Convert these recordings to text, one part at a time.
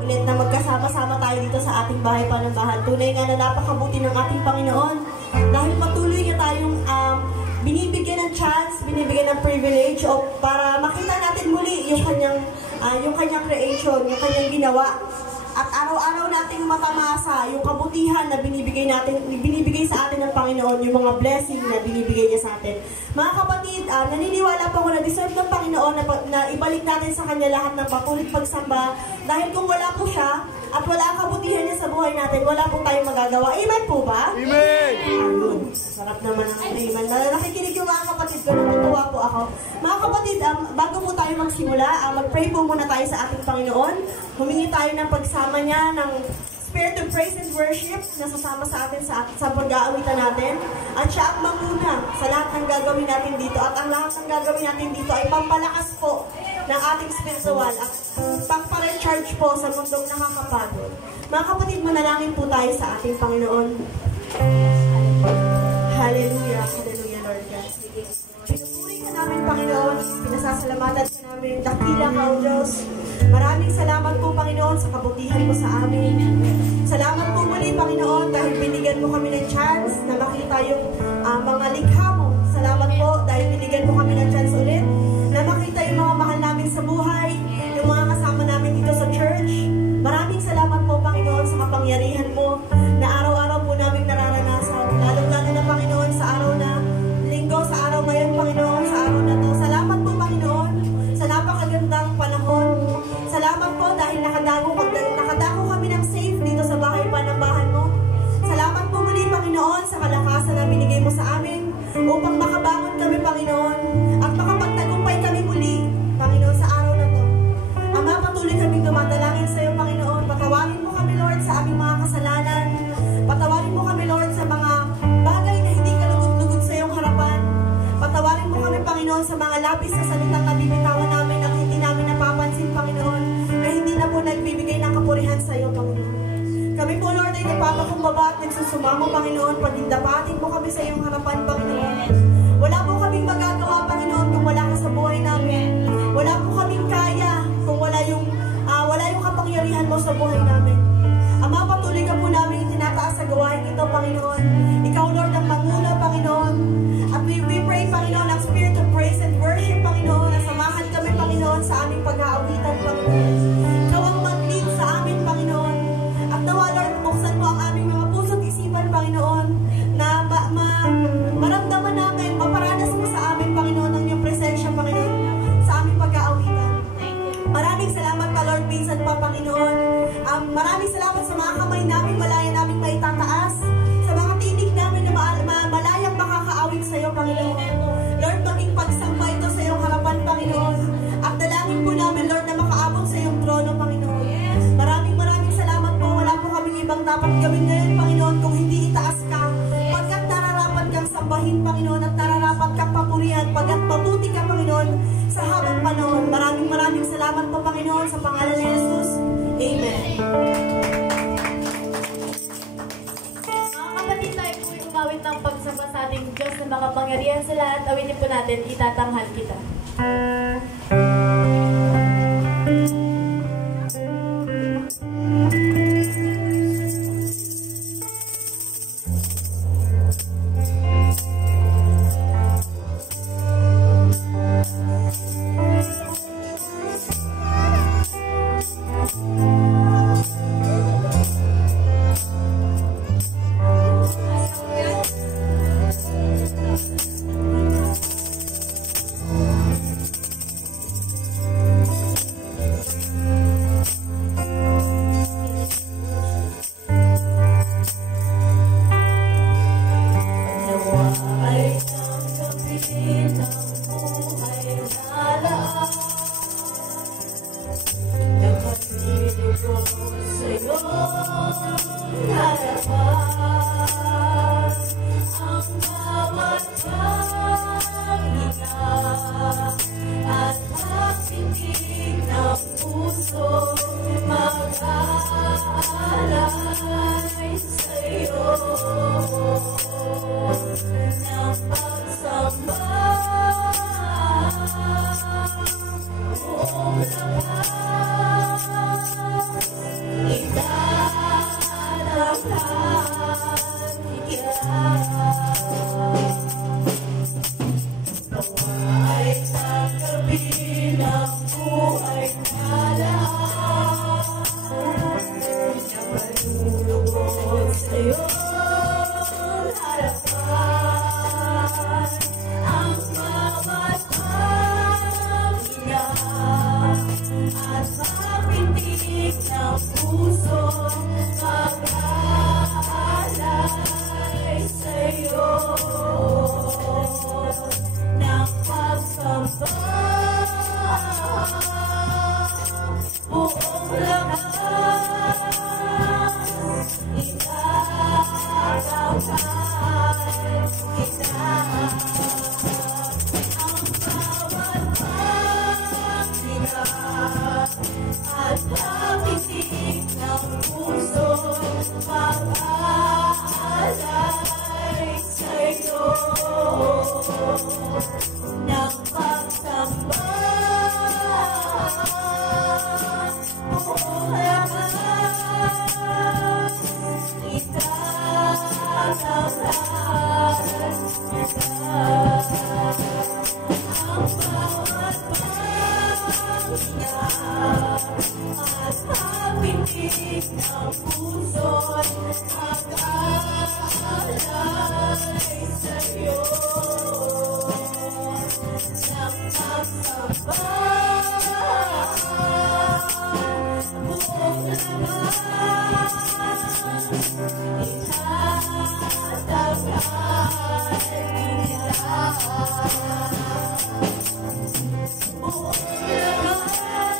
Ulit na magkasama-sama tayo dito sa ating bahay panambahan. Tunay nga na napakabuti ng ating Panginoon dahil patuloy niya tayong binibigyan ng chance, binibigyan ng privilege o para makita natin muli yung kanyang creation, yung kanyang ginawa. At araw-araw nating matamasa yung kabutihan na binibigay sa atin ng Panginoon, yung mga blessing na binibigay niya sa atin. Mga kapatid, naniniwala po ako na deserve ng Panginoon na ibalik natin sa Kanya lahat ng patuloy pagsamba. Dahil kung wala po siya at wala ang kabutihan niya sa buhay natin, wala po tayong magagawa. Amen po ba? Amen! Ayun. Sarap naman ang amen. Nakikinig yung mga kapatid ko, natutuwa po ako. Mga kapatid, bago po tayo magsimula, mag-pray po muna tayo sa ating Panginoon. Humingi tayo ng pagsama niya, ng spirit of praise and worship na sasama sa atin sa pag-aawitan natin. At siya ang manguna sa lahat ng gagawin natin dito. At ang lahat ng gagawin natin dito ay pampalakas po ng ating spiritual at pang-recharge po sa mundong nakakapagod. Mga kapatid, manalangin po tayo sa ating Panginoon. Hallelujah, hallelujah, Lord God. Pinupuri ka namin, Panginoon. Pinasasalamatan ka namin. Dakila ka, O Diyos. Maraming salamat po, Panginoon, sa kabutihan mo sa amin. Salamat po muli, Panginoon, dahil binigyan mo kami ng chance na makita yung mga likha mo. Salamat po dahil binigyan mo kami ng chance ulit na makita yung mga mahal namin sa buhay, yung mga kasama namin dito sa church. Maraming salamat po, Panginoon, sa kapangyarihan mo na araw-araw po namin nararanasan. Lalo-lalo na, Panginoon, sa araw na linggo, sa araw ngayon, Panginoon, sa araw na to. Salamat po, Panginoon, sa napakagandang panahon. Salamat po dahil nakadago kami ng safe dito sa bahay panambahan mo. Salamat po muli, Panginoon, sa kalakasan na binigay mo sa amin upang makabangon kami, Panginoon, at makapagtagumpay kami muli, Panginoon, sa araw na to. Ama, patuloy kaming dumadalangin sa iyo, Panginoon. Patawarin mo kami, Lord, sa aming mga kasalanan. Patawarin mo kami, Lord, sa mga bagay na hindi kalugod-lugod sa iyong harapan. Patawarin mo kami, Panginoon, sa mga labis na salitang nabibitawan namin at hindi namin napapansin, Panginoon, na hindi na po nagbibigay ng kapurihan sa iyo, Panginoon. Kami po, Lord, ay nagpapakumbaba at nagsusumamo, Panginoon, pagindapatin mo kami sa iyong harapan, Panginoon. Wala po kaming magagawa, Panginoon, kung wala ka sa buhay namin. Wala po kaming kaya kung wala yung kapangyarihan mo sa buhay namin. Ama, patuloy ka po namin itinataas sa gawain ito, Panginoon. Ikaw, Lord, ang manguna, Panginoon. At we pray, Panginoon, ang spirit of praise and worship, Panginoon, na samahan kami, Panginoon, sa aming pag-aawitan, Panginoon. Ikaw ang mag-lead sa amin, Panginoon. At nawa, Lord, buksan mo ang aming mga puso't isipan, Panginoon, na maramdaman namin, maparanas mo sa amin, Panginoon, ang iyong presensya, Panginoon, sa aming pag-aawitan. Maraming salamat pa, Lord, minsan pa, Panginoon. Maraming salamat sa mga kamay namin, malaya namin maitataas. Sa mga tinig namin na malayang makakaawit sa iyo, Panginoon. Lord, maging pagsamba ito sa iyong harapan, Panginoon. At dalangin po namin, Lord, na makaabot sa iyong trono, Panginoon. Maraming salamat po. Wala po kaming ibang dapat gawin ngayon, Panginoon, kung hindi itaas ka. Pagkat nararapat kang sambahin, Panginoon, at nararapat kang papurihan, pagkat mabuti ka, Panginoon, sa habang panahon. Maraming salamat po, Panginoon, sa pangalan ni Jesus. Amen. Mga kapatid, tayo po umawit ng pagsamba sa ating Diyos na makapangyarihan sa lahat. Awitin po natin, itatanghal kita. puso mag-aalay sa'yo ng pagsamba. Buong lakas itatangkad kita. Ang bawat pagkina at pag-ibig ng puso mag-aalay sa'yo ng pagsamba. Buong lakas itatangkad kita. Ang bawat pagkina at pag-ibig ng puso't mag-aalay sa'yo ng pagsamba. Buong lakas itatangkad kita. Buong lakas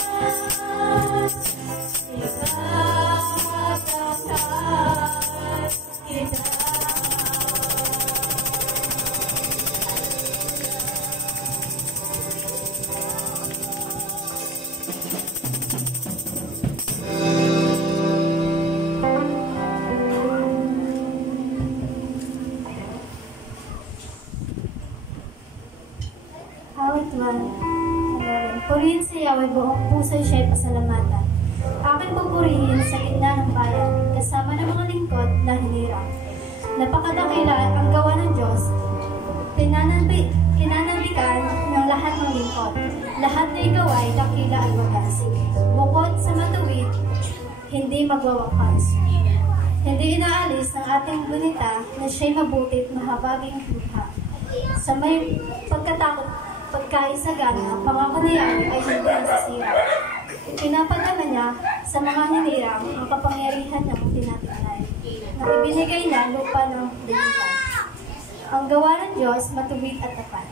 itatangkad kita. Awit 1. Purihin si Yahweh buong puso siya'y pasalamatan. Aking pupurihin sa gitna ng bayan, kasama ng mga lingkod na hinirang. Napakadakila ang gawa ng Diyos. Kinanambikan ng lahat ng lingkod. Lahat na ikaw ay dakila at wagas. Bukod sa matuwid, hindi magwawakas. Hindi inaalis ng ating gunita na siya'y mabuti at mahabaging lukha. Sa may pagkaisagana, ang pangako ni Yahweh ay hindi nasisira. Pinapadala niya sa mga hinirang ang kapangyarihan ng tinatignay, na ibinigay niya lupa ng diligan. Ang gawa ng Diyos matuwid at tapat,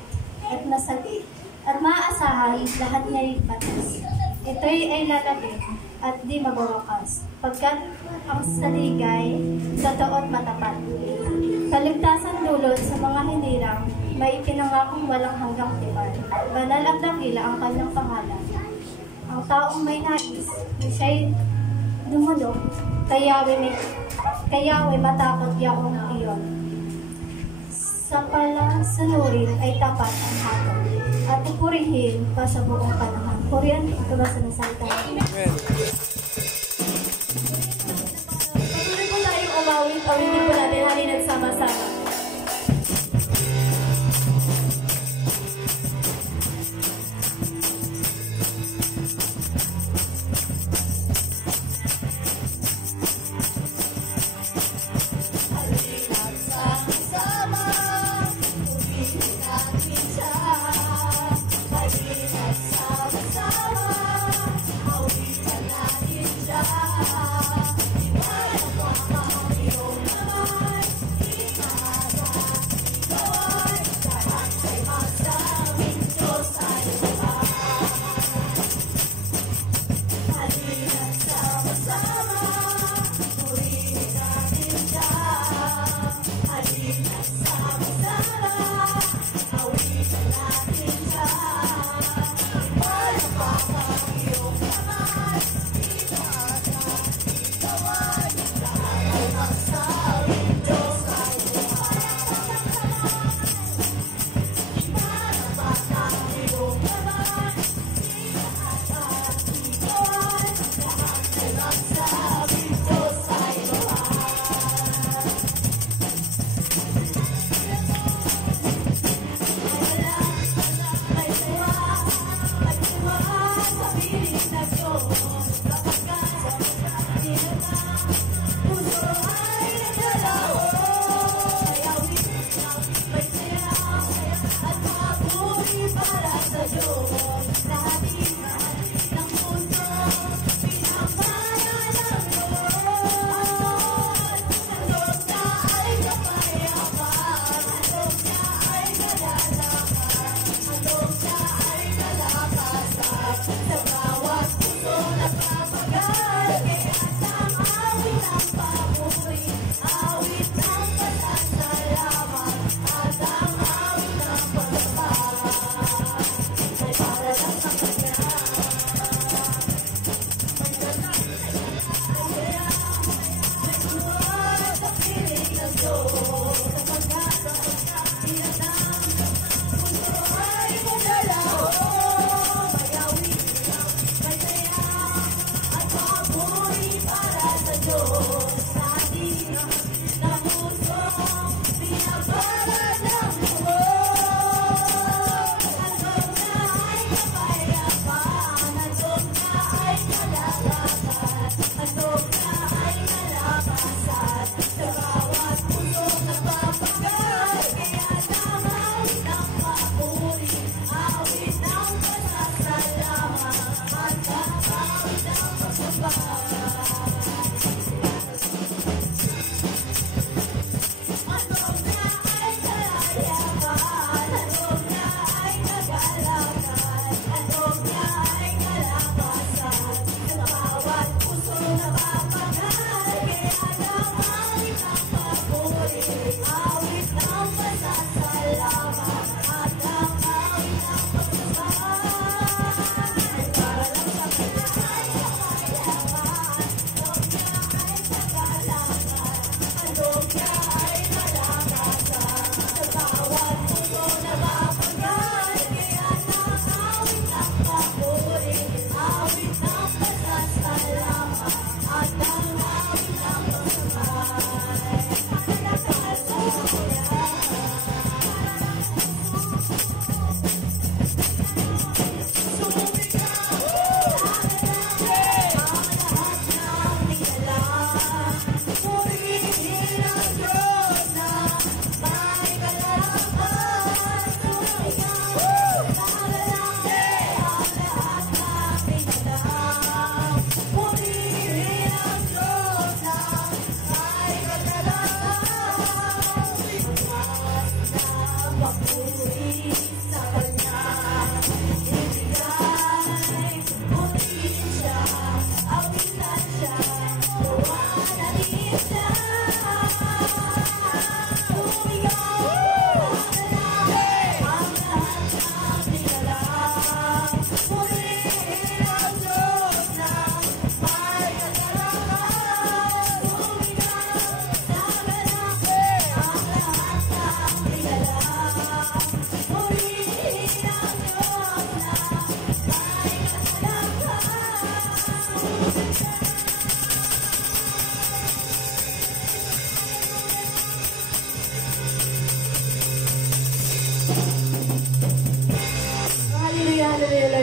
at masagip, at maaasahan lahat niya'y batas. Ito'y ay lalapit at di magwawakas, pagkat ang saligay totoo at matapat. Kaligtasan dulot sa mga hinirang, may ipinangakong walang hanggang tipan. Banal at dakila ang kanyang pangalan. Ang taong may nais, siya'y dumulog, kaya may matakot yaong iyon. Sa palasunurin ay tapat ang hatol, at pupurihin pa sa buong panahon. Purihan, ito ba sa nasalita? Patuloy po tayong umawit, awitin po natin halin at sama-sama.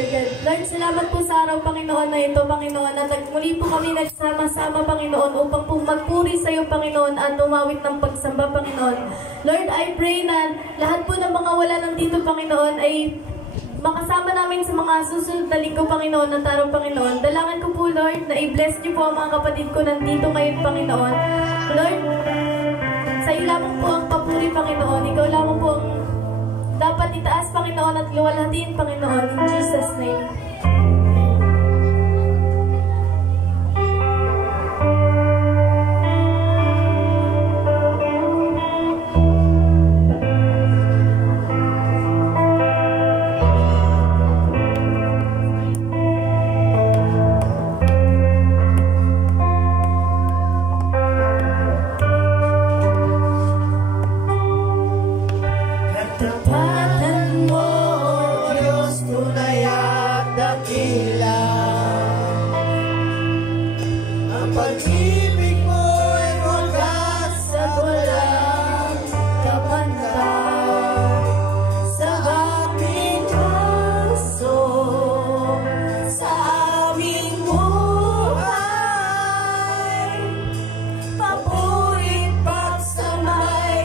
Lord God. Lord, salamat po sa araw, Panginoon, na ito, Panginoon, at muli po kami nagsama-sama, Panginoon, upang po magpuri sa iyo, Panginoon, at umawit ng pagsamba, Panginoon. Lord, I pray na lahat po ng mga wala nandito, Panginoon, ay makasama namin sa mga susunod na linggo, Panginoon, at araw, Panginoon. Dalangin ko po, Lord, na i-bless niyo po ang mga kapatid ko nandito ngayon, Panginoon. Lord, sa iyo lamang po ang papuri, Panginoon. Ikaw lamang po ang dapat itaas, Panginoon, at luwalhatiin, Panginoon. In Jesus' name. Katapatan mo, Diyos, tunay at dakila. Ang pag-ibig mo'y wagas at walang kapantay. Sa aming puso, sa aming buhay, papurit pagsamay,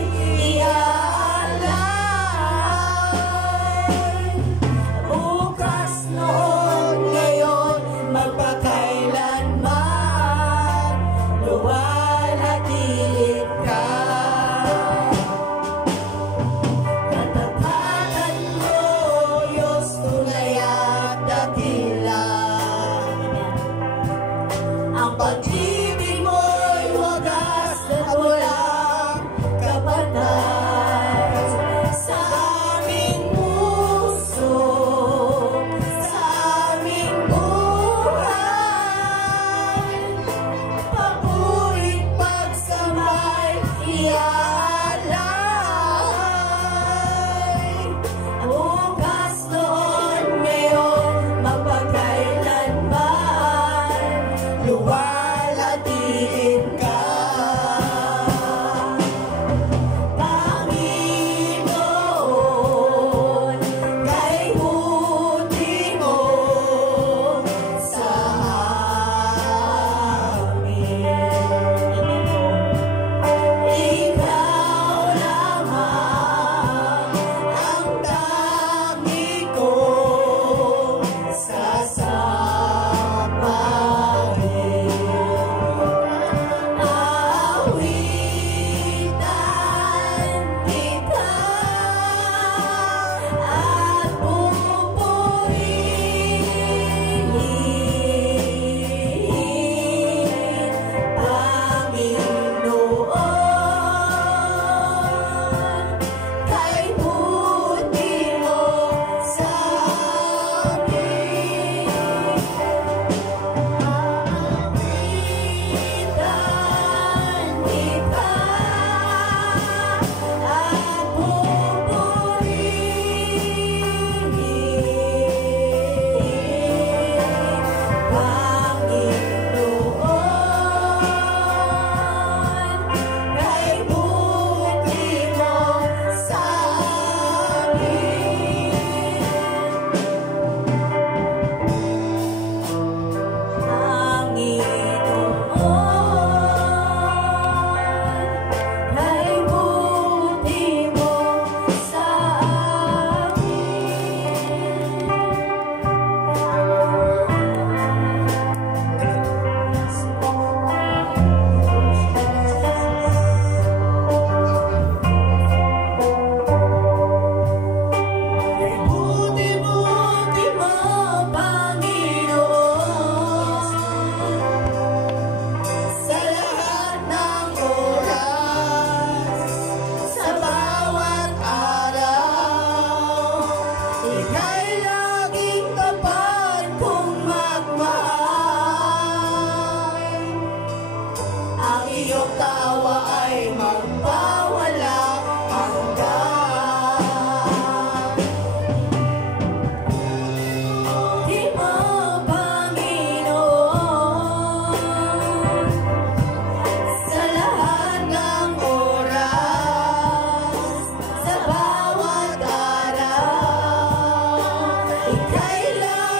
bukas, noon, ngayon, magpakailanman, luwalhatiin ka. Katapatan mo, Diyos, tunay at dakila. Ang pag-ibig mo'y wagas at walang kapantay. Sa aming puso, sa aming buhay, papurit pagsamay, iaalay. Bukas, noon, ngayon, magpakailanman, luwalhatiin ka. Panginoon, kay buti mo sa amin. Ikaw lamang ang tangi kong sasambahin. Aawitan kita at pupurihin, Panginoon, kay buti mo sa amin. Aawitan kita at pupurihin, Panginoon, kay buti mo sa amin. Panginoon, kay buti mo sa Kay buti-buti mo, Panginoon, sa lahat ng oras, sa bawat araw, ika'y laging tapat kong magmahal. Ang iyong tawa ay magpawalang hanggan. Di mo, Panginoon, sa lahat ng oras, sa bawat araw, ika'y laging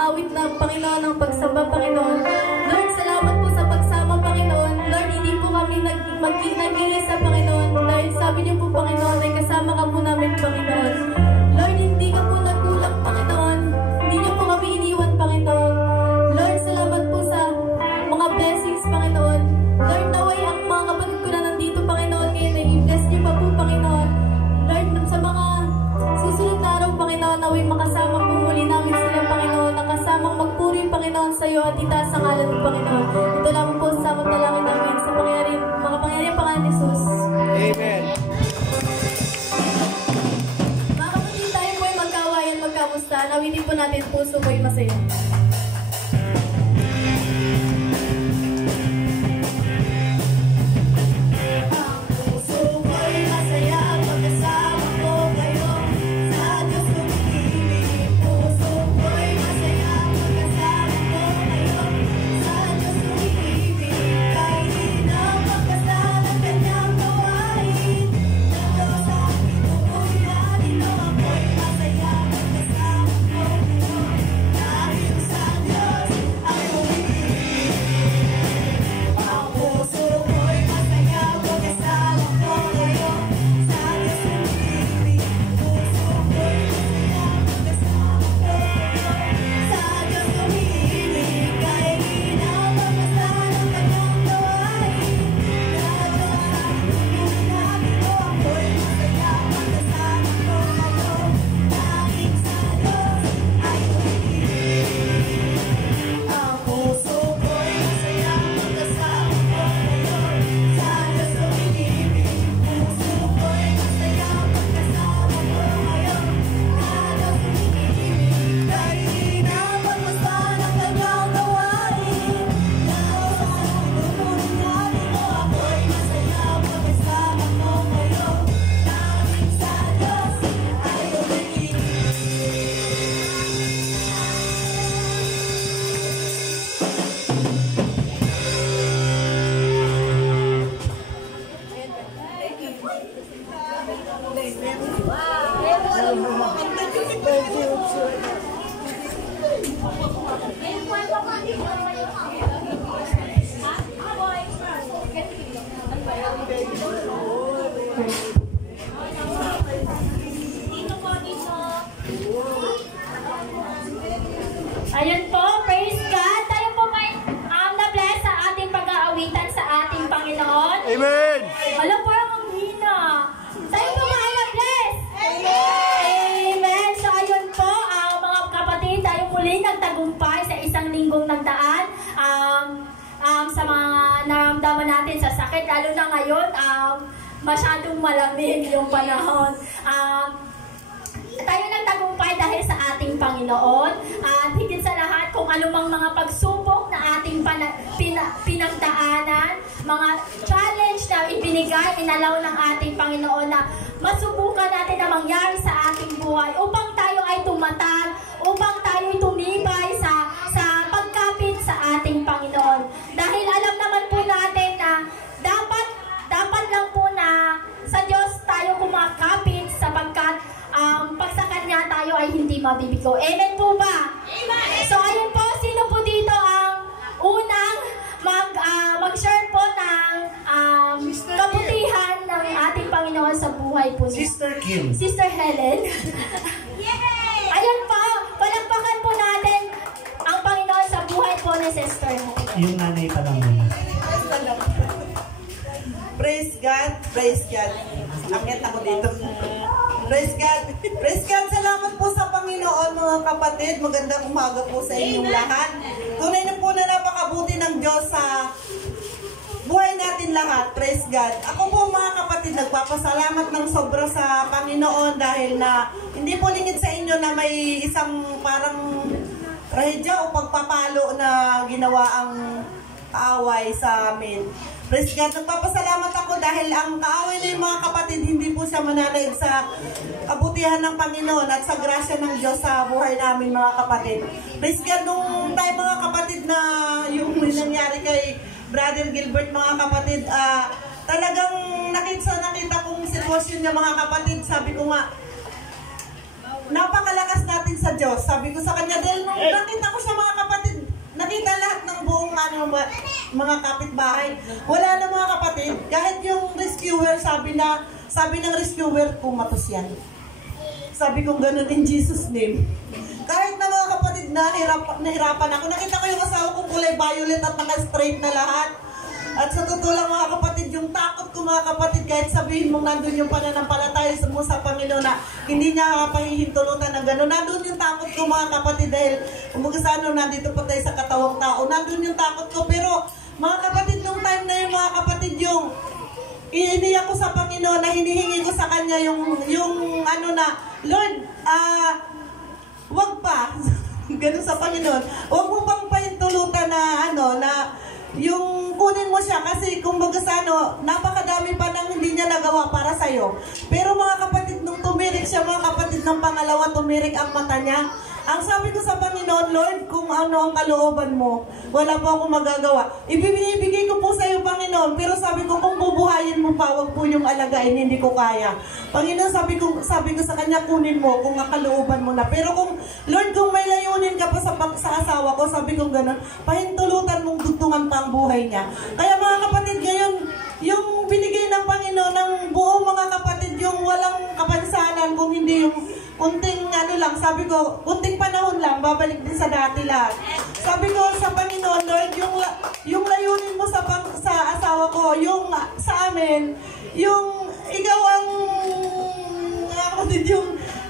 awit na Panginoon ng pagsamba, Panginoon. Lord, salamat po sa pagsama, Panginoon. Lord, hindi po kami nag-iisa, Panginoon. Dahil sabi niyo po, Panginoon, ay kasama ka po namin, Panginoon. Lord, hindi ka po nagkulang, Panginoon. Hindi niyo po kami iniwan, Panginoon. Lord, salamat po sa mga blessings, Panginoon. Lord, naway ang mga kapatid ko na nandito, Panginoon, ngayon ay i-bless niyo pa po, Panginoon. Lord, sa mga susunod na araw, Panginoon, naway makasama po muli namin sila, Panginoon, nakasamang magpuri, Panginoon, sa iyo at itaas ang ngalan mo, Panginoon. Ito lamang po sa samot-talangin namin sa mga pangyarihan pangalan ni Jesus. Amen. Mga kapatid, tayo po ay magkawayan, magkamusta. Nawitin po natin puso ko'y masaya. Ayun po, praise God. Tayo po may na-bless sa ating pag-aawitan sa ating Panginoon. Amen. Alam po ang hina. Tayo po may na-bless. Amen. So ayun po, mga kapatid, tayo muli nagtagumpay sa isang linggong nagdaan. Sa mga naramdaman natin sa sakit, lalo na ngayon, masyadong malamig yung panahon. Tayo nagtagumpay dahil sa ating Panginoon at higit sa lahat kung anumang mga pagsubok na ating pinagdaanan, mga challenge na ibinigay, inalaw ng ating Panginoon na masubukan natin na mangyari sa ating buhay upang tayo ay tumatag, upang tayo ay tumibay sa pagkapit sa ating Panginoon. Dahil alam naman po natin na dapat lang po na sa Diyos tayo kumakapit sapagkat pag sa Kanya tayo ay hindi mabibigo. Amen po ba? Amen! So ayun po, sino po dito ang unang mag-share po ng kabutihan ng ating Panginoon sa buhay po niya? Sister Kim. Sister Helen. Ayun po, palakpakan po natin ang Panginoon sa buhay po ni Sister Helen. Yung nanay pa lang muna. Praise God, praise God. Akit ako dito. Praise God. Praise God. Salamat po sa Panginoon, mga kapatid. Magandang umaga po sa inyong lahat. Tunay na po na napakabuti ng Diyos sa buhay natin lahat. Praise God. Ako po, mga kapatid, nagpapasalamat ng sobra sa Panginoon dahil na hindi po lingid sa inyo na may isang parang trahedya o pagpapalo na ginawa ang kaaway sa amin. Praise God, nagpapasalamat ako dahil ang kaaway na yung mga kapatid, hindi po siya mananaig sa kabutihan ng Panginoon at sa grasya ng Diyos sa buhay namin, mga kapatid. Praise God, nung tayo mga kapatid na yung nangyari kay Brother Gilbert, mga kapatid, talagang nakita kong sitwasyon niya, mga kapatid. Sabi ko nga, napakalakas natin sa Diyos. Sabi ko sa kanya, dahil nung nakita ko siya mga kapatid, nakita lahat ng buong mga kapitbahay. Wala na mga kapatid. Kahit yung rescuer, sabi ng rescuer, kumatos yan. Sabi ko ganun in Jesus' name. Kahit na mga kapatid, nahirapan ako. Nakita ko yung asawa kong kulay violet at naka-straight na lahat. At sa totoo lang mga kapatid, yung takot ko mga kapatid, kahit sabihin mong nandun yung pananampalataya mo sa Panginoon na hindi niya pahihintulutan ng gano'n. Nandun yung takot ko mga kapatid dahil umuga nandito pa tayo sa katawang tao. Nandun yung takot ko. Pero mga kapatid, nung time na yun mga kapatid, yung iniiyak ko sa Panginoon na hinihingi ko sa Kanya yung ano na, Lord, wag pa. Ganun sa Panginoon. Wag mo pang pahintulutan na na yung kunin mo siya kasi kumbaga sa napakadami pa nang hindi niya nagawa para sa'yo. Pero mga kapatid, nung tumirik siya mga kapatid ng pangalawa, tumirik ang mata niya. Ang sabi ko sa Panginoon, Lord, kung ano ang kalooban mo, wala po akong magagawa. Ibibigay ko po sa iyo, Panginoon, pero sabi ko, kung bubuhayin mo pa, wag po yung alagain, hindi ko kaya. Panginoon, sabi ko sa Kanya, kunin mo kung ang kalooban mo na. Pero kung, Lord, kung may layunin ka pa sa asawa ko, sabi ko gano'n, pahintulutan mong dugtungan pa ang buhay niya. Kaya mga kapatid, ngayon, yung binigay ng Panginoon ng buong mga kapatid, yung walang kapansanan, kung hindi yung kunting lang, sabi ko, kunting panahon lang, babalik din sa dati lahat. Sabi ko sa Panginoon, Lord, yung layunin mo sa asawa ko, yung sa amin, yung ikaw ang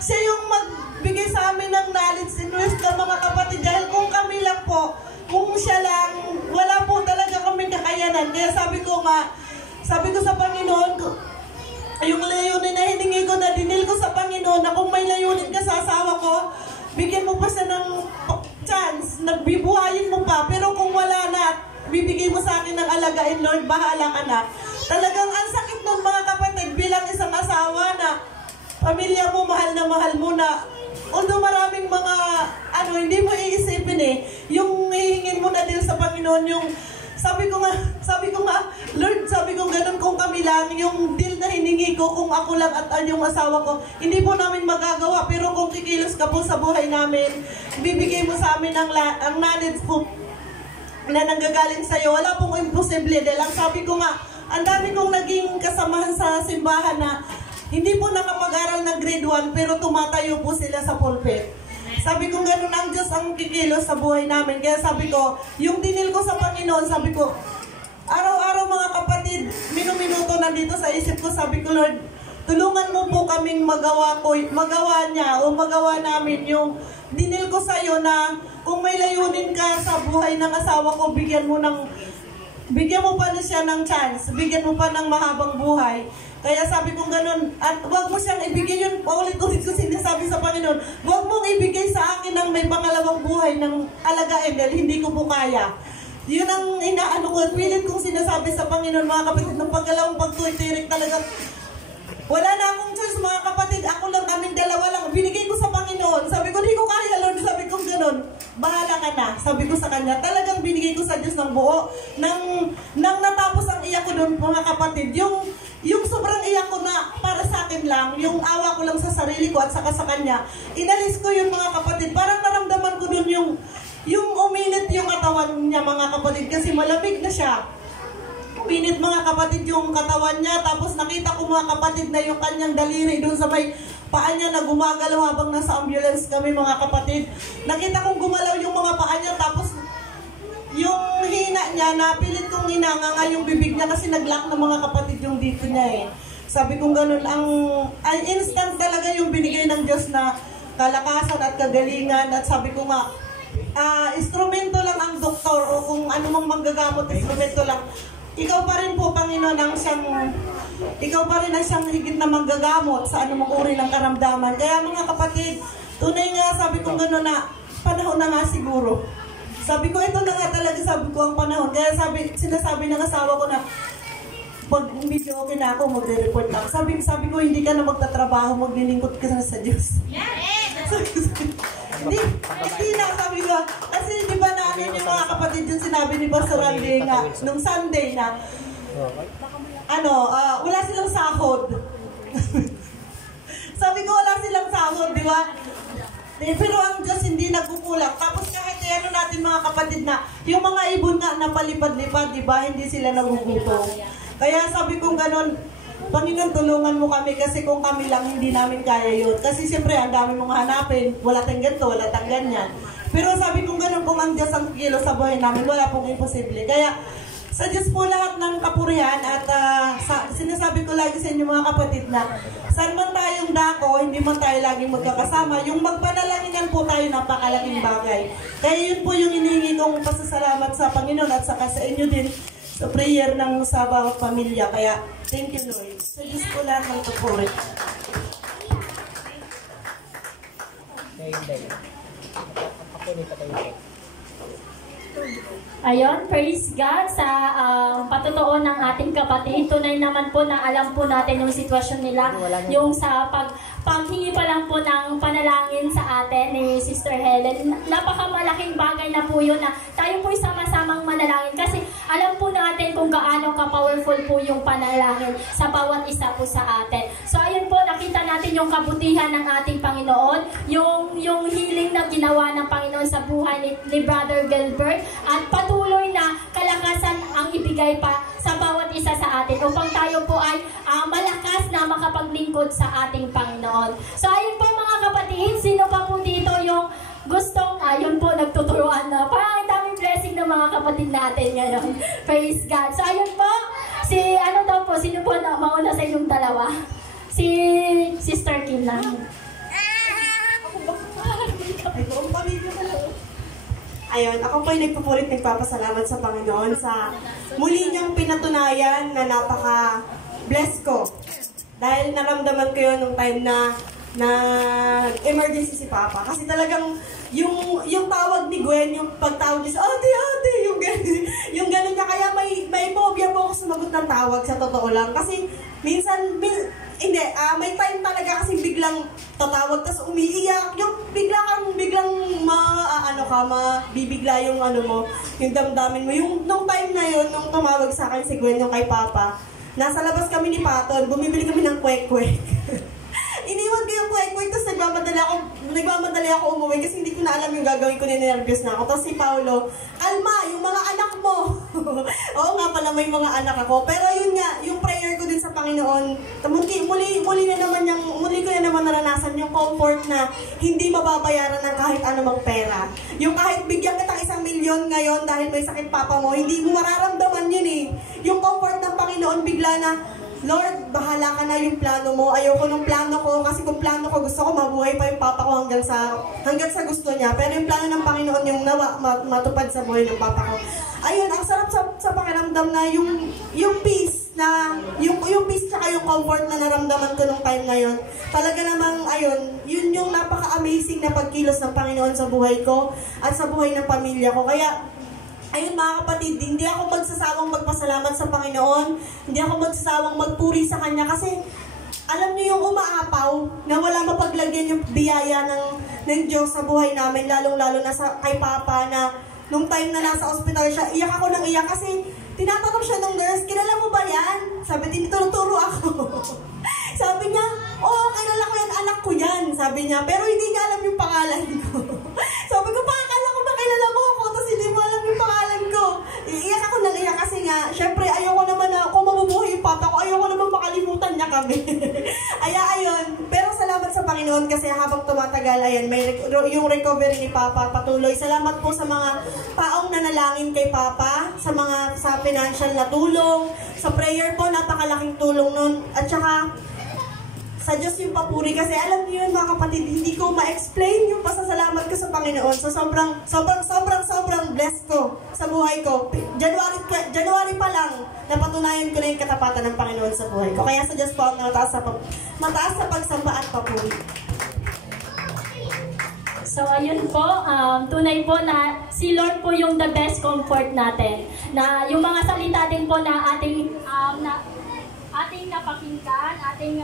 siya yung magbigay sa amin ng knowledge and wisdom mga kapatid, dahil kung kami lang po, kung siya lang, wala po talaga kaming kakayanan. Kaya sabi ko sa Panginoon, yung layunin na hiningi ko na dinil ko sa Panginoon na kung may layunin ka sa asawa ko, bigyan mo pa siya ng chance, nagbibuhayin mo pa, pero kung wala na, bibigay mo sa akin ng alagain, Lord, bahala ka na. Talagang ang sakit nun mga kapatid bilang isang asawa na pamilya mo, mahal mo na, although maraming mga, hindi mo iisipin yung hihingin mo na din sa Panginoon, yung sabi ko nga, Lord, sabi ko ganun kung kami lang, yung deal na hiningi ko, kung ako lang at yung asawa ko, hindi po namin magagawa, pero kung kikilos ka po sa buhay namin, bibigay mo sa amin ang knowledge po na nanggagaling sa'yo, wala pong imposible, dahil ang sabi ko nga, ang dami kong naging kasamahan sa simbahan na hindi po nakapag-aral ng grade 1, pero tumatayo po sila sa pulpit. Sabi ko ganun ang Diyos ang kikilos sa buhay namin. Kaya sabi ko, yung dinil ko sa Panginoon, sabi ko, araw-araw mga kapatid, minuminuto nandito sa isip ko, sabi ko, Lord, tulungan mo po kaming magawa niya o magawa namin yung dinil ko sa iyo na kung may layunin ka sa buhay ng asawa ko, bigyan mo pa na siya ng chance, bigyan mo pa ng mahabang buhay. Kaya sabi kong ganun, at huwag mo siyang ibigay yun, paulit-ulit ko sinasabi sa Panginoon, huwag mong ibigay sa akin ng may pangalawang buhay ng alagain dahil hindi ko po kaya. Yun ang pilit kong sinasabi sa Panginoon mga kapatid, ng paggalawang pagtuitirik talaga. Wala na akong choice mga kapatid, ako lang, kaming dalawa lang, binigay ko sa Panginoon. Sabi ko, hindi ko kaya Lord, sabi ko ganun, bahala ka na, sabi ko sa Kanya. Talagang binigay ko sa Diyos ng buo, nang natapos ang iyak ko doon mga kapatid, yung sobrang iyak ko na para sa akin lang, yung awa ko lang sa sarili ko at saka sa Kanya, inalis ko yun mga kapatid. Parang naramdaman ko dun yung uminit yung katawan niya mga kapatid kasi malamig na siya. Uminit mga kapatid yung katawan niya, tapos nakita ko mga kapatid na yung kanyang daliri dun sa may paa niya na gumagalaw habang nasa ambulance kami mga kapatid. Nakita kong gumalaw yung mga paa niya, tapos yung hina niya, napilit kong hinanganga yung bibig niya kasi nag-lock ng mga kapatid yung dito niya Sabi kong ganun, ang instant talaga yung binigay ng Diyos na kalakasan at kagalingan. At sabi ko nga, instrumento lang ang doktor o kung ano mang manggagamot, instrumento lang. Ikaw pa rin po, Panginoon, ikaw pa rin ang siyang higit na manggagamot sa anumang uri ng karamdaman. Kaya mga kapatid, tunay nga, sabi kong gano'n na, panahon na nga siguro. Sabi ko, ito na nga talaga, sabi ko ang panahon. Kaya sinasabi ng asawa ko na, pag medyo okay na ako, magre-report ako. Sabi ko, hindi ka na magtatrabaho, maglilingkod ka na sa Diyos. Hindi na, sabi ko. Kasi di ba namin yung mga kapatid yung sinabi ni Pastor Randy nga, nung Sunday na, wala silang sahod. Sabi ko, wala silang sahod, di ba? Pero ang Diyos hindi nagkukulang. Tapos kahit ano natin mga kapatid na, yung mga ibon nga napalipad-lipad, di ba? Hindi sila nagugutom. Kaya sabi kong ganun, Panginoon, tulungan mo kami kasi kung kami lang, hindi namin kaya yun. Kasi siyempre, ang dami mong hanapin. Wala tayong ganito, wala tayong ganyan. Pero sabi kong ganun, kung ang Diyos ang kilo sa buhay namin, wala pong imposible. Kaya, sa Diyos po lahat ng kapurihan at sinasabi ko lagi sa inyo mga kapatid na saan man tayong dako, hindi man tayo laging magkakasama, yung magpanalangin po tayo napakalaking bagay. Kaya yun po yung inihingi kong pasasalamat sa Panginoon at saka sa inyo din sa prayer ng sa bawat pamilya. Kaya thank you Lord. Sa Diyos po lahat ng kapuri. Ayun, praise God sa patutuon ng ating kapatid. Tunay naman po na alam po natin yung sitwasyon nila. Yung sa paghingi pa lang po ng panalangin sa atin ni Sister Helen. Napakamalaking bagay na po yun na tayo po sama-samang manalangin. Kasi alam po natin kung gaano ka-powerful po yung panalangin sa bawat isa po sa atin. So ayun po, nakita natin yung kabutihan ng ating Panginoon. Yung healing na ginawa ng Panginoon sa buhay ni Brother Gilbert. At patuloy na kalakasan ang ibigay pa sa bawat isa sa atin upang tayo po ay malakas na makapaglingkod sa ating Panginoon. So ayun po mga kapatid, sino pa po dito yung gustong, ayun po nagtuturuan na. Parang ang daming blessing ng mga kapatid natin ngayon. Praise God. So ayun po, sino po na mauna sa inyong dalawa? Si Sister Kim lang. Ayun, ako po ay nagpupulit, nagpapasalamat sa Panginoon sa muli niyang pinatunayan na napaka-bless ko. Dahil naramdaman ko yun nung time na emergency si Papa. Kasi talagang yung tawag ni Gwen, yung pagtawag niya sa ate, yung gano'n niya. Kaya may phobia po ako sumagot ng tawag sa totoo lang. Kasi minsan, may time talaga kasi biglang tatawag tas umiiyak. Yung biglang mabibigla yung yung damdamin mo. Yung nung time na yun, nung tumawag sa akin si Gwen, yung kay Papa, nasa labas kami ni Paton, bumibili kami ng kwek-kwek. Iniwan ko yung kwek-kwek, tapos nagmamadali ako umuwi kasi hindi ko na alam yung gagawin ko, ninervyos na ako. Tapos si Paolo, kalma, yung mga anak mo. Oo nga pala, may mga anak ako. Pero yun nga, yung prayer ko din sa Panginoon, muli ko na naman naranasan yung comfort na hindi mababayaran ng kahit anumang pera. Yung kahit bigyan kitang 1 milyon ngayon dahil may sakit papa mo, hindi mo mararamdaman yun eh. Yung comfort ng Panginoon bigla na, Lord, bahala ka na yung plano mo. Ayoko ng plano ko kasi kung plano ko, gusto ko mabuhay pa yung papa ko hanggang sa gusto niya. Pero yung plano ng Panginoon yung matupad sa buhay ng papa ko. Ayun, ang sarap sa pakiramdam na yung peace na yung peace tsaka yung comfort na naramdaman ko nung time ngayon. Talaga namang ayun, yun yung napaka-amazing na pagkilos ng Panginoon sa buhay ko at sa buhay ng pamilya ko. Kaya ayun mga kapatid, hindi ako magsasawang magpasalamat sa Panginoon, hindi ako magsasawang magpuri sa Kanya kasi alam niyo yung umaapaw na wala mapaglagyan yung biyaya ng Diyos sa buhay namin, lalong-lalo na kay Papa na nung time na nasa ospital siya, iyak ako ng iyak kasi tinatanong siya ng nurse, kilala mo ba yan? Sabi, tinuturo ako. Sabi niya, oo, kilala ko yan, anak ko yan. Sabi niya, pero hindi niya alam yung pangalan ko. Sabi ko, akala ko ba kilala mo ako, tapos hindi mo alam yung pangalan ko. Iiyak ako ng iyak kasi nga, syempre, ayoko naman na, kung mabubuhay yung papa ko, ayoko naman makalimutan niya kami. Ayun, pero salamat sa Panginoon kasi habang tumatagal, ayan, yung recovery ni Papa patuloy. Salamat po sa mga taong nanalangin kay Papa, sa financial na tulong, sa prayer po, napakalaking tulong nun. At saka, sa Diyos yung papuri kasi alam niyo yun mga kapatid, hindi ko ma-explain yung pasasalamat ko sa Panginoon. So sobrang blessed ko sa buhay ko. January pa lang, napatunayan ko na yung katapatan ng Panginoon sa buhay ko. Kaya sa Diyos po ang mataas sa pagsamba at papuri. So ayun po, tunay po na si Lord po yung the best comfort natin. Na yung mga salita din po na ating napakinggan, ating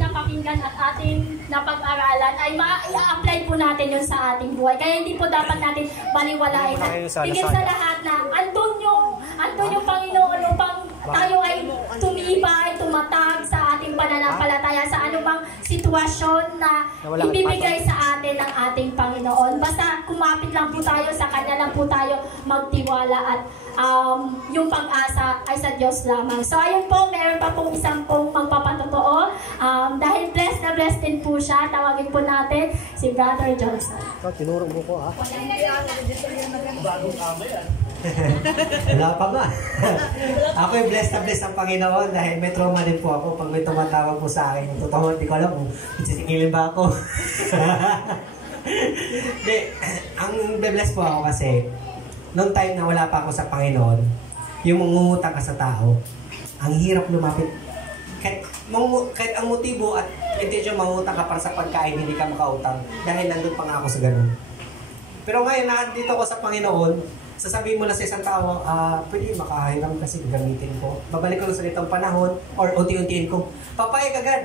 napakinggan at ating napag-aralan ay i-apply po natin yun sa ating buhay. Kaya hindi po dapat natin baliwalain. Higit sa lahat na andun yung Panginoon upang tayo ay tumibay, tumatag sa ating pananampalataya sa anumang sitwasyon sitwasyon na ibibigay sa atin ng ating Panginoon. Basta kumapit lang po tayo, sa Kanya lang po tayo magtiwala at yung pag-asa ay sa Diyos lamang. So ayun po, meron pa pong isang pong magpapatotoo. Dahil blessed na blessed din po siya, tawagin po natin si Brother Johnson. Tinuro mo ko, ha? Wala pa ba? Ako yung blessed na blessed ng Panginoon dahil may trauma din po ako pag may tumatawag po sa akin. Yung totoo, hindi ko alam kung sisingilin ba ako. Hindi, ang blessed po ako kasi noong time na wala pa ako sa Panginoon, yung mangungutang ka sa tao, ang hirap lumapit. Kahit ang motibo at intention mangutang ka para sa pagkain, hindi ka makautang dahil nandun pa nga ako sa ganun. Pero ngayon, nandito ko sa Panginoon, sasabihin mo na sa isang tao, pwede makahiram kasi gamitin ko. Babalik ko lang sa itong panahon or unti-untiin ko. Papayag agad.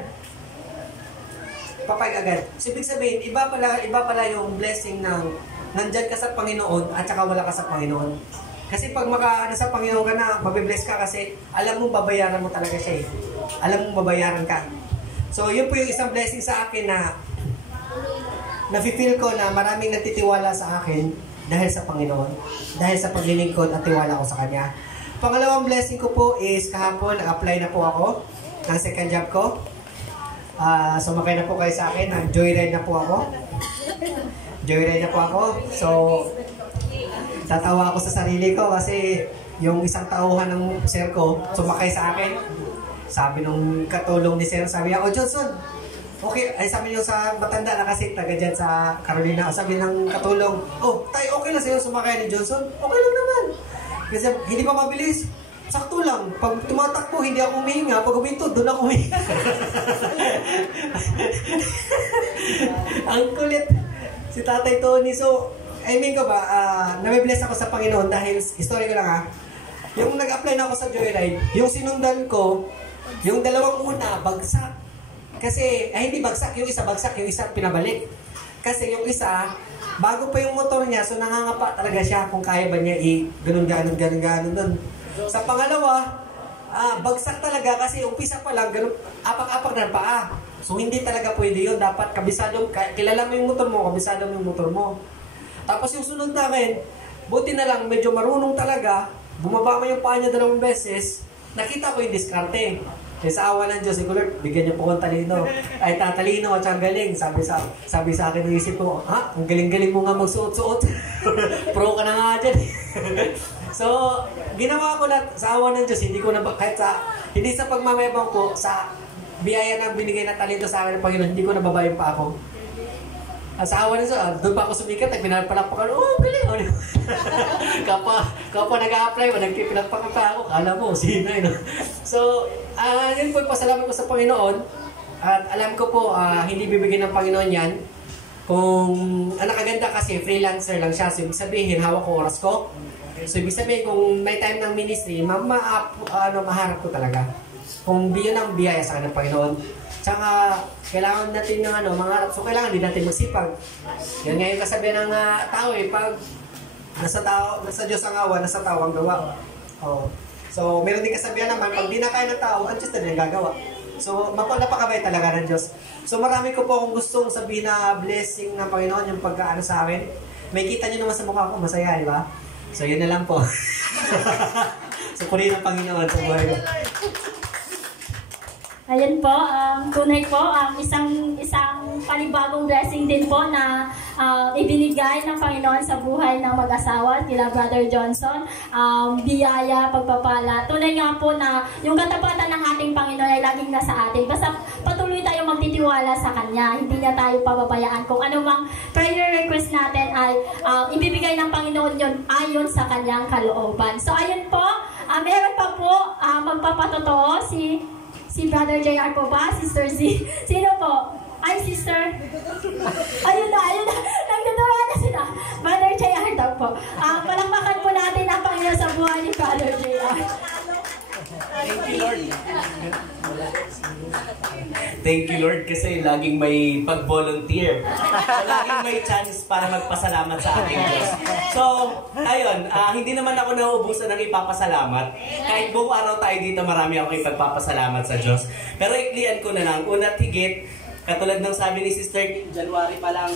Papayag agad. So, ibig sabihin, iba pala yung blessing ng nandyan ka sa Panginoon at saka wala ka sa Panginoon. Kasi pag sa Panginoon ka na, mabibless ka kasi alam mo babayaran mo talaga siya eh. Alam mo babayaran ka. So, yun po yung isang blessing sa akin na nafe-feel ko na maraming nagtitiwala sa akin dahil sa Panginoon, dahil sa paglilingkod at tiwala ko sa Kanya. Pangalawang blessing ko po is kahapon, nag-apply na po ako ng second job ko. Sumakay na po kayo sa akin, nag-joyride na po ako. Joyride na po ako. So, tatawa ako sa sarili ko kasi yung isang tauhan ng sir ko, sumakay sa akin. Sabi nung katulong ni sir, sabi niya, "Oh Johnson, okay," ay sabi niyo sa matanda na kasi taga dyan sa Carolina. Sabi ng katulong, "Oh, tayo okay lang sa'yo sumakay ni Johnson?" "Okay lang naman." Kasi hindi pa mabilis. Sakto lang. Pag tumatakbo, hindi ako humihinga. Pag huminto, doon ako humihinga. Ang kulit. Si Tatay Tony. So, I mean ko ba, nabibless ako sa Panginoon dahil, story ko lang ha, yung nag-apply na ako sa Joyride, yung sinundan ko, yung dalawang una, bagsak. Kasi, hindi bagsak, yung isa pinabalik. Kasi yung isa, bago pa yung motor niya, so nangangapa talaga siya kung kaya ba niya ganun nun. Sa pangalawa, bagsak talaga kasi umpisa pa lang, ganun, apak-apak na paa. So hindi talaga pwede yun, dapat kabisado, kilala mo yung motor mo, kabisado mo yung motor mo. Tapos yung sunod namin, buti na lang, medyo marunong talaga, bumaba mo yung paa niya 2 beses, nakita ko yung diskarte. Kaya sa awa ng Diyos, Lord, bigyan niyo po akong talino. Ay, tatalino at siyang galing. Sabi sa akin, naisip ko, ang galing-galing mo nga magsuot-suot. Pro ka na nga dyan. So, ginawa ko lahat sa awa ng Diyos, hindi sa pagmamayabang ko, sa biyaya na binigay na talento sa akin ng Panginoon, hindi ko nababayin pa ako. Sa awa ng Diyos, doon pa ako sumikat, nagpinapalakpakan, galing. Kapwa nag-a-apply, nagpinapalakpakan pa ako, kala mo, sino yun. So, yun po, pasalamat ko sa Panginoon. At alam ko po, hindi bibigyan ng Panginoon yan. Kung nakaganda kasi, freelancer lang siya. So, ibig sabihin, hawak ko oras ko. So, ibig sabihin, kung may time ng ministry, maharap ko talaga. Kung biyon ang biyaya sa akin ng Panginoon. Tsaka, kailangan natin ng mangarap. So, kailangan din natin magsipag. Yan nga yung kasabihan ng tao eh. Pag nasa Diyos ang awa, nasa tao ang gawa. So, meron din kasabihan naman, pag di na kaya ng tao, ang Diyos na din gagawa. So, napakabay talaga ng Diyos. So, marami ko po akong gustong sabihin na blessing ng Panginoon yung pagkaano sa akin. May kita nyo naman sa mukha ko, masaya, di ba? So, yun na lang po. So, purihin ng Panginoon sa buhay ko. Ayan po, tunay po, isang panibagong blessing din po na ibinigay ng Panginoon sa buhay ng mag-asawa, kila Brother Johnson. Biyaya, pagpapala. Tunay nga po na yung katapatan ng ating Panginoon ay laging nasa atin. Basta patuloy tayo magtitiwala sa Kanya. Hindi niya tayo pababayaan. Kung anumang prayer request natin ay ibibigay ng Panginoon yun ayon sa Kanyang kalooban. So ayun po, meron pa po magpapatotoo si Brother JR po ba? Sister Z? Sino po? Ay, Sister. Ayun na. Nagtatawa na sila. Brother JR daw po. Palakpakan po natin ang Panginoon sa buhay ni Brother JR. Thank you, Lord. Thank you, Lord, kasi laging may pag-volunteer. So, laging may chance para magpasalamat sa ating Diyos. So, ayun, hindi naman ako nauubusan ng ipapasalamat. Kahit buong araw tayo dito, marami akong ipagpapasalamat sa Diyos. Pero iklian ko na lang, una't higit, Katulad ng sabi ni Sister, January pa lang,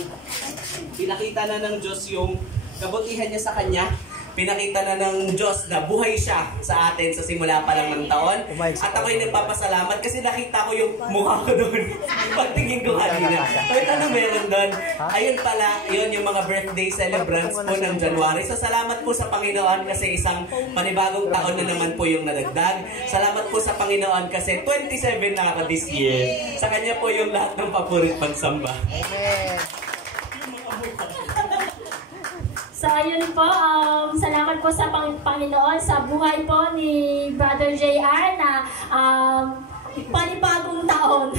pinakita na ng Diyos yung kabutihan niya sa kanya. Pinakita na ng Diyos na buhay siya sa atin sa simula pa lang ng taon. At ako'y nagpapasalamat kasi nakita ko yung mukha ko doon. Pagtingin ko kanina. Kahit ano meron doon. Ayun pala, yun yung mga birthday celebrants po ng January. So salamat po sa Panginoon kasi isang panibagong taon na naman po yung nadagdag. Salamat po sa Panginoon kasi 27 na ako this year. Sa Kanya po yung lahat ng paborit pagsamba. Amen. So ayun po, salamat po sa Panginoon sa buhay po ni Brother JR na panibagong taon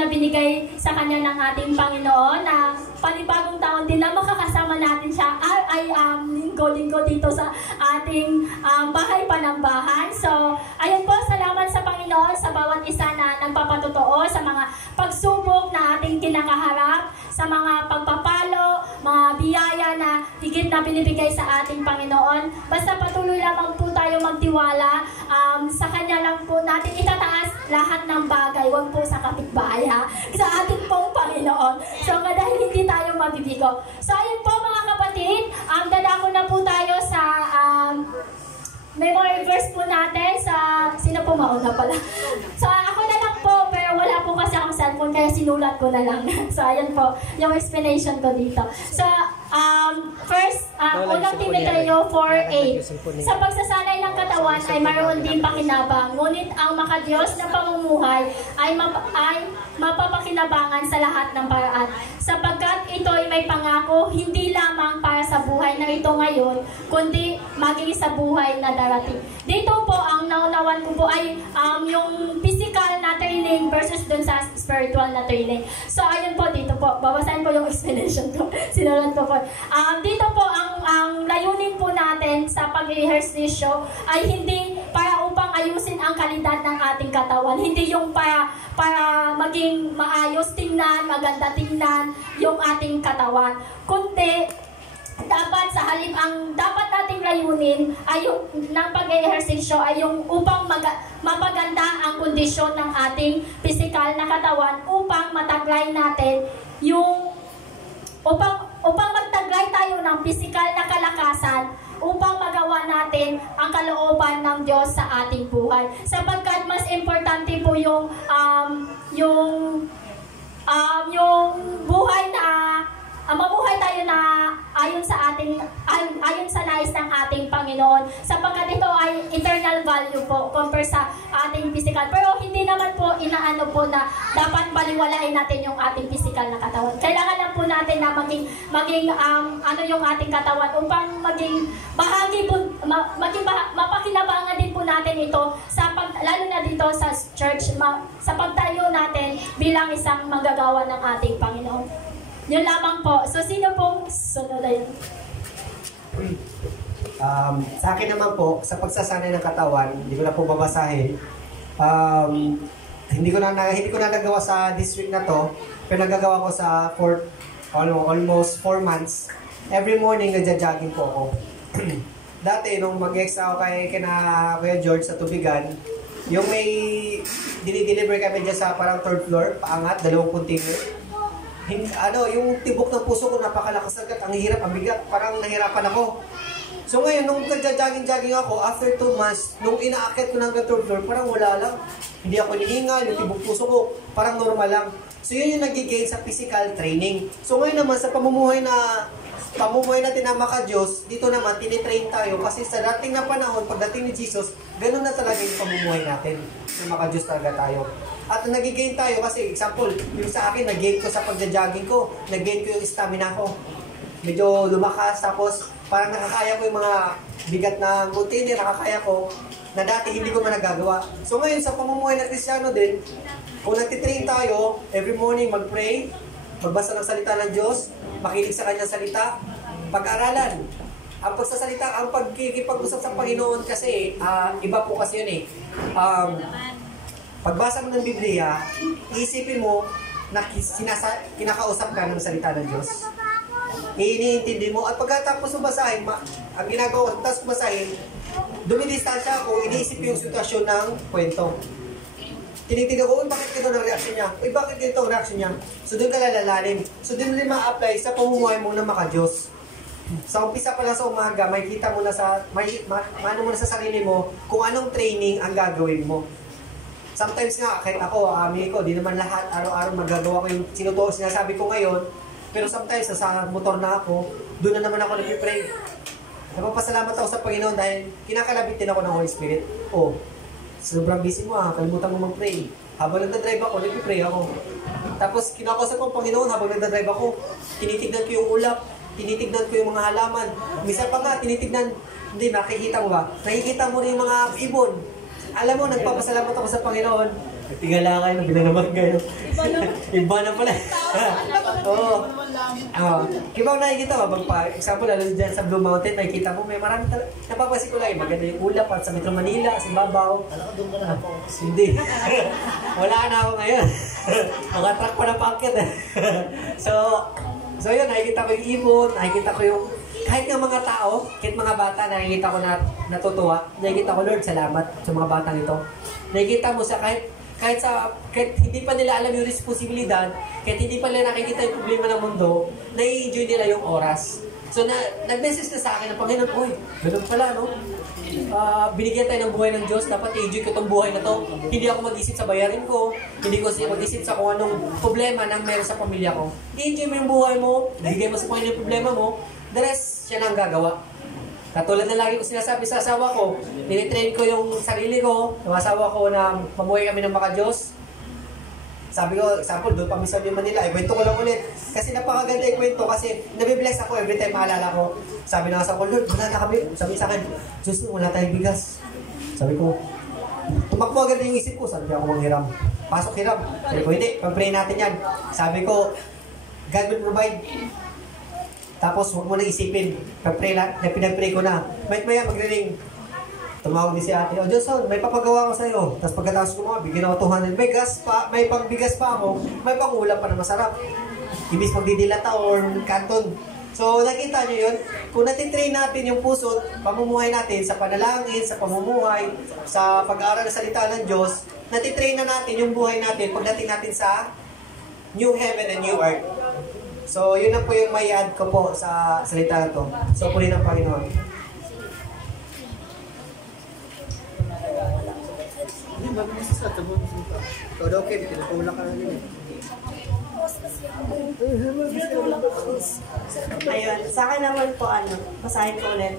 na binigay sa kanya ng ating Panginoon, na panibagong taon din na makakasama natin siya ay linggo-linggo dito sa ating bahay panambahan. So ayun po, salamat sa Panginoon sa bawat isa na nagpapatotoo sa mga pagsubok na ating kinakaharap, sa mga pagpapalo, mga biyaya na higit na binibigay sa ating Panginoon. Basta patuloy lamang po tayo magtiwala, sa Kanya lang po natin itataas lahat ng bagay, huwag po sa kapitbahay, sa ating pong Panginoon. So dahil hindi tayo mabibigo. So ayun po mga kapatid, dadako na po tayo sa memory verse po natin sa, sino po mauna pala? So ako na lang po, pero wala po kasi akong cellphone kaya sinulat ko na lang. So ayan po, yung explanation ko dito. So first, unang Timoteo 4:8. Sa pagsasanay ng katawan ay mayroon din pakinabang, ngunit ang makadiyos na pamumuhay ay mapapakinabangan sa lahat ng paraan. Sapagkat ito ay may pangako, hindi lamang para sa buhay na ito ngayon, kundi maging sa buhay na darating. Dito po, ang naunawan ko po ay yung physical na training versus dun sa spiritual na training. So, ayun po, dito po, babasahin ko yung explanation ko. Sinulat ko po. Dito po, ang layunin po natin sa pag-ehersisyo ay hindi para upang ayusin ang kalidad ng ating katawan. Hindi yung para maging maayos tingnan, maganda tingnan yung ating katawan. Kundi, dapat sa halip ang dapat nating layunin ay yung ng pag-ehersisyo ay yung upang mapaganda ang kondisyon ng ating physical na katawan upang mataglay natin yung upang magtaglay tayo ng physical na kalakasan upang magawa natin ang kalooban ng Diyos sa ating buhay. Sapagkat mas importante po yung buhay na mabuhay tayo na ayon sa nais ng ating Panginoon, sapagkat ito ay eternal value po compare sa ating physical. Pero hindi naman po inaano po na dapat baliwalain natin yung ating physical na katawan. Kailangan lang po natin na maging yung ating katawan upang maging bahagi po, mapakinabangan din po natin ito lalo na dito sa church, sa pagtayo natin bilang isang manggagawa ng ating Panginoon. Yun lamang po. So, sino pong sunod na yun? Sa akin naman po, sa pagsasanay ng katawan, hindi ko na po babasahin. Hindi ko na nagawa sa district na to, pero nagagawa ko sa almost 4 months. Every morning, nagja-jogging po ako. Dati, nung mag-extra ako kay Kuya George sa Tubigan, yung may dinideliver kami dyan sa parang 3rd floor, paangat, 2 container. Yung tibok ng puso ko napakalakas agad, ang hirap, ang bigat, parang nahirapan ako. So ngayon, nung nagja-jogging ako, after 2 months, nung inaakit ko ng 3rd floor, parang wala lang. Hindi ako nihingal, yung tibok puso ko, parang normal lang. So yun yung nag-gain sa physical training. So ngayon naman, sa pamumuhay natin na maka-Diyos, dito naman, tinitrain tayo. Kasi sa dating na panahon, pagdating ni Jesus, ganun na talaga yung pamumuhay natin. Na maka-Diyos talaga tayo. At nag-gain tayo kasi, example, yung sa akin, nag-gain ko sa pagja-jogging ko, nag-gain ko yung stamina ko. Medyo lumakas, tapos parang nakakaya ko yung mga bigat na container, nakakaya ko, na dati hindi ko man nagagawa. So ngayon, sa pamumuhay ng Kristiyano din, kung nagtitrain tayo, every morning mag-pray, magbasa ng salita ng Diyos, makinig sa kanyang salita, pag-aralan. Ang pagsasalita, ang pagkikipag-usap sa Panginoon kasi, iba po kasi yun eh. Pagbasa mo ng Biblia, isipin mo na kinakausap ka ng salita ng Diyos. Iniintindi mo, at pagkatapos mo basahin, ang ginagawa ko, basahin, dumidistansya ako, iniisip yung sitwasyon ng kwento. tinitignan ko, bakit ganito ang reaction niya? Bakit ganito ang reaction niya? So doon ka lalalalim. So doon rin ma-apply sa pamumuhay mo na maka-Diyos. Sa umpisa pa lang sa umaga, makikita mo na mano mo na sa sarili mo kung anong training ang gagawin mo. Sometimes nga, kahit ako, ko, di naman lahat araw-araw magagawa ko yung sinasabi ko ngayon. Pero sometimes, sa motor na ako, doon na naman ako nag-pray. Napapasalamat ako sa Panginoon dahil kinakalabit din ako ng Holy Spirit. Oh, sobrang busy mo kalimutan mo mag-pray. Habang nagdadrive ako, nag-pray ako. Tapos kinakausap ko ang Panginoon habang nagdadrive ako. Tinitignan ko yung ulap, tinitignan ko yung mga halaman. Minsan pa nga, tinitignan, hindi, nakikita mo ba? Nakikita mo rin yung mga ibon. Alam mo, nagpapasalamat ako sa Panginoon. Tingala kayo, binanaman kayo. Iba na pala. Oo. Kibang nakikita mo, example, lalo dyan sa Blue Mountain, nakikita mo, may marami talaga. Napapansin ko lang, maganda yung ulap at sa Metro Manila, sa Babaw. Hindi. Wala na ako ngayon. Mga truck pa na packet. So yun, nakikita ko yung ibon, nakikita ko yung kahit ng mga tao, kahit mga bata, nakikita ko na natutuwa. Nakikita ko, Lord, salamat sa mga batang ito. Nakikita mo sa kahit hindi pa nila alam yung responsibilidad, kahit hindi pa nila nakikita yung problema ng mundo, nai-enjoy nila yung oras. So, nag-message na sa akin ng Panginoon, uy, ganun pala, no? Binigyan tayo ng buhay ng Diyos, dapat i-enjoy ko itong buhay na to. Hindi ako mag-isip sa bayarin ko, hindi ko mag-isip sa kung anong problema nang meron sa pamilya ko. I-enjoy mo yung buhay mo, ibigay mo sa Panginoon yung problema mo, the rest, siya lang gagawa. Katulad na lagi ko sinasabi sa asawa ko, tinitrain ko yung sarili ko, yung asawa ko na mamuhay kami ng maka-Diyos. Sabi ko, example, doon pa minsan yung Manila, kwento ko lang ulit. Kasi napakaganda yung kwento kasi nabibless ako every time maalala ko. Sabi ng asawa ko, Lord, wala na kami. Sabi sa akin, Diyos, wala tayong bigas. Sabi ko, tumakbo agad yung isip ko, sabi ko ako manghiram. Pasok hiram. Sabi ko, hindi, pag-pray natin yan. Sabi ko, God will provide. Tapos huwag mo na isipin, pinag-pray ko na. Maya magriring. Tumawag din si ate, Johnson, may papagawa ko sa'yo. Tapos pagkatapos ko bigyan ako 200. May pangbigas pa ako, may pangulam pa na masarap. Ibis magdidilata or kanton. So nakita nyo yun, kung natitrain natin yung puso, pamumuhay natin sa panalangin, sa pamumuhay, sa pag-aaral ng salita ng Diyos, natitrain na natin yung buhay natin pagdating natin sa new heaven and new earth. So, yun na po yung may add ko po sa salita na to. So, purihin ng Panginoon. Ikaw daw, Ken, pinapula ka na nila. Ayun, sa akin naman po, basahin ko ulit.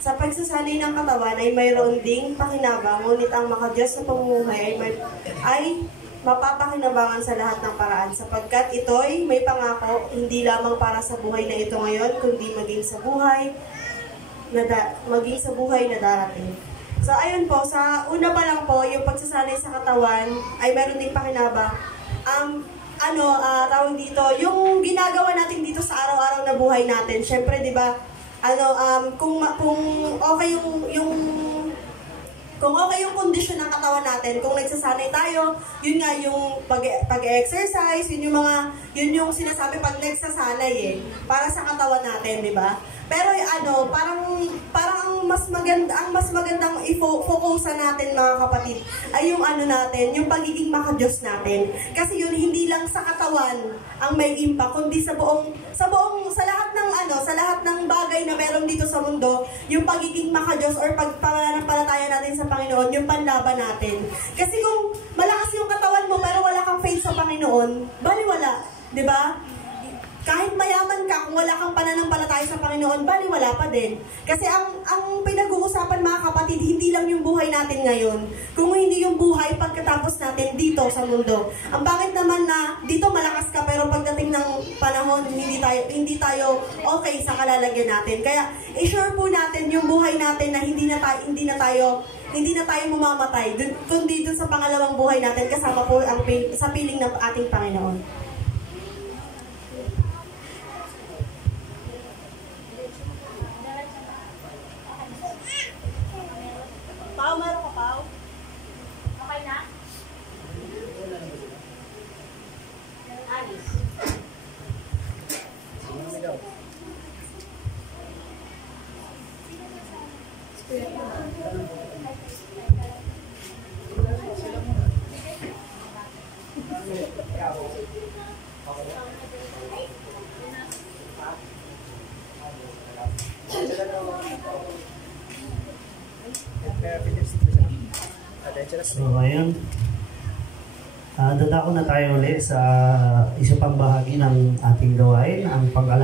Sa pagsasanay ng katawan ay mayroon ding pakinabang, ngunit ang maka-Diyos na pamumuhay ay mapapakinabangan sa lahat ng paraan sapagkat ito'y may pangako hindi lamang para sa buhay na ito ngayon kundi maging sa buhay na darating. So ayun po, sa una pa lang po yung pagsasanay sa katawan ay meron ding pakinabang. Tawag dito, yung ginagawa natin dito sa araw-araw na buhay natin. Syempre, 'di ba? Kung okay kung okay yung kondisyon ng katawan natin, kung nagsasanay tayo, yun nga yung pag-exercise, yun yung sinasabi pag nagsasanay para sa katawan natin, di ba? Pero parang ang mas magandang i-focusan natin mga kapatid ay yung natin, yung pagiging maka-Diyos natin. Kasi yun hindi lang sa katawan ang may impact, kundi sa lahat ng bagay na meron dito sa mundo, yung pagiging maka-Diyos or pagpananampalataya natin sa Panginoon, yung panlaban natin. Kasi kung malakas yung katawan mo pero wala kang faith sa Panginoon, baliwala, 'di ba? Kahit mayaman ka, kung wala kang pananampalataya sa Panginoon, baliwala pa din. Kasi ang pinag-uusapan mga kapatid, hindi lang yung buhay natin ngayon, kung hindi yung buhay pagkatapos natin dito sa mundo. Ang pangit naman na dito malakas ka, pero pagdating ng panahon, hindi tayo okay sa kalalagyan natin. Kaya i-sure po natin yung buhay natin na hindi na tayo mamamatay, kundi dun sa pangalawang buhay natin, kasama po sa piling ng ating Panginoon. Pao, meron ka, Pao? Okay na? Alis. So, ayun. Dadako na tayo ulit sa isa pang bahagi ng ating gawain, ang pag-alaga